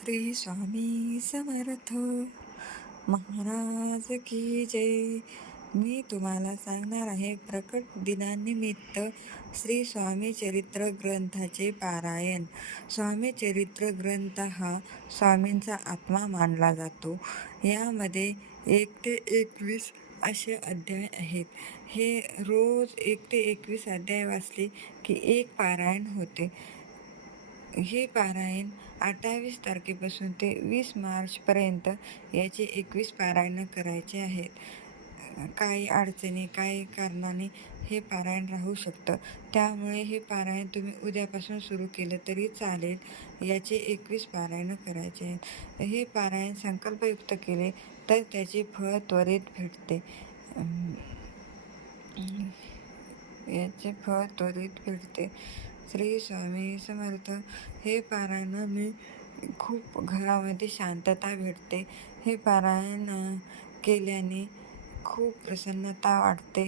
श्री स्वामी समर्थ महाराज की जय. मी तुम्हाला सांगणार आहे प्रकट दिनानिमित्त श्री स्वामी चरित्र ग्रंथाचे पारायण. स्वामी चरित्र ग्रंथ हा स्वामींचा आत्मा मानला जातो. यामध्ये 1 ते 21 असे अध्याय आहेत. हे रोज 1 ते 21 अध्याय वाचले की एक पारायण होते. हे पारायण 28 तारखेपासून ते 20 मार्चपर्यंत याचे 21 पारायण करायचे आहेत. काही अडचणी काही कारणाने हे पारायण राहू शकतं, त्यामुळे हे पारायण तुम्ही उद्यापासून सुरू केलं तरी चालेल. याचे 21 पारायण करायचे आहेत. हे पारायण संकल्पयुक्त केले तर त्याचे फळ त्वरित भेटते. याचे फळ त्वरित भेटते. श्री स्वामी समर्थ. हे पारायण मी खूप घरामध्ये शांतता भेटते. हे पारायण केल्याने खूप प्रसन्नता वाटते.